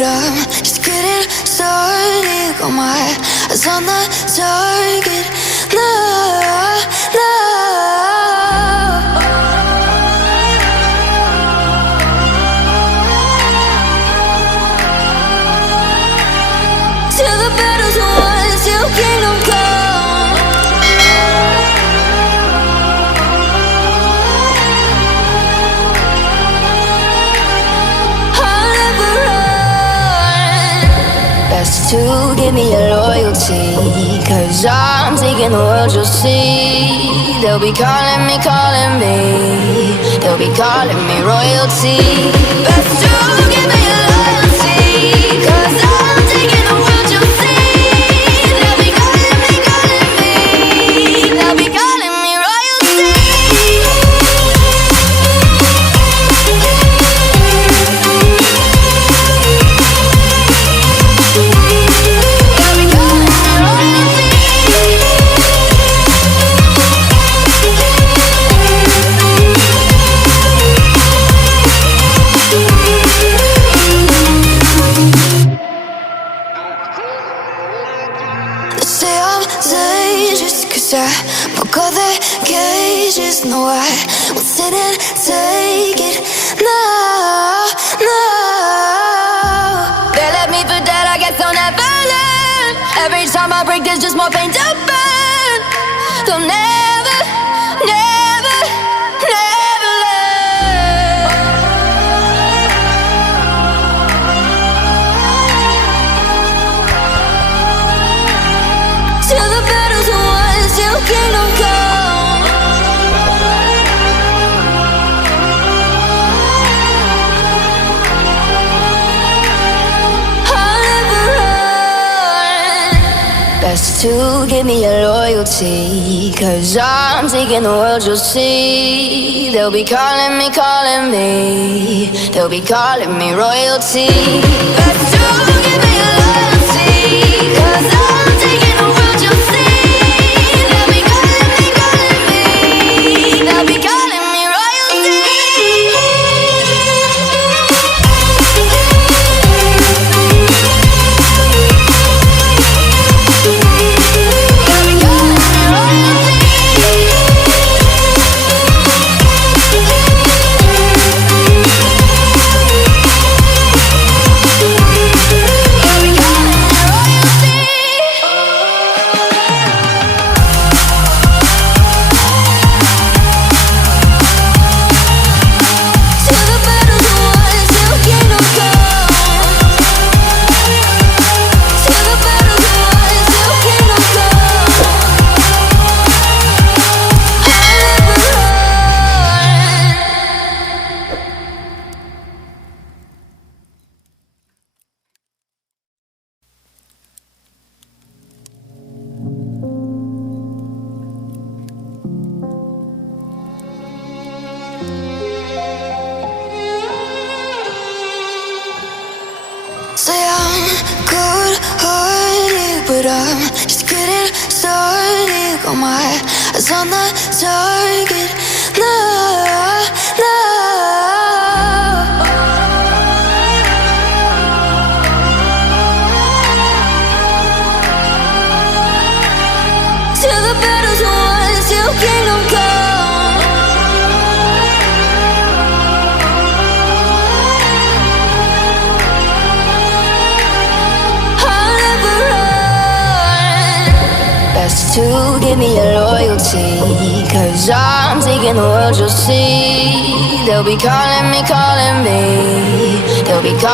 but I'm just getting started. Got my eyes on the target. No, no. Till the battle's won, till kingdom come. I'll never run. Best to give me your loyalty, 'cause I'm taking the world, you'll see. They'll be calling me, they'll be calling me royalty. Best to give me your loyalty, 'cause I'm taking the world, you'll see. They'll be calling me, they'll be calling me royalty. They'll be calling me royalty. They say I'm dangerous 'cause I broke all their cages. No, I won't sit and take it. No, no. They left me for dead, I guess I'll never learn. Every time I break, there's just more pain to burn. They'll never, never, never learn. Till the battle's won, till kingdom come. I'll never run. Best to give me your loyalty, 'cause I'm taking the world, you'll see. They'll be calling me, they'll be calling me royalty. Best to give me your loyalty, 'cause I'm taking the world, you'll see. They'll be calling me, they'll be calling me royalty. They'll be calling me royalty. They'll be calling me royalty. Till the battle's won, till kingdom come. Till the battle's won, till kingdom come. I'll never run. Say I'm good-hearted, but I'm just getting started. Got my eyes on the target. No, no. Till the battle's won, till kingdom come. I'll never run. Best to give me your loyalty, 'cause I'm taking the world, you'll see. They'll be calling me, they'll be calling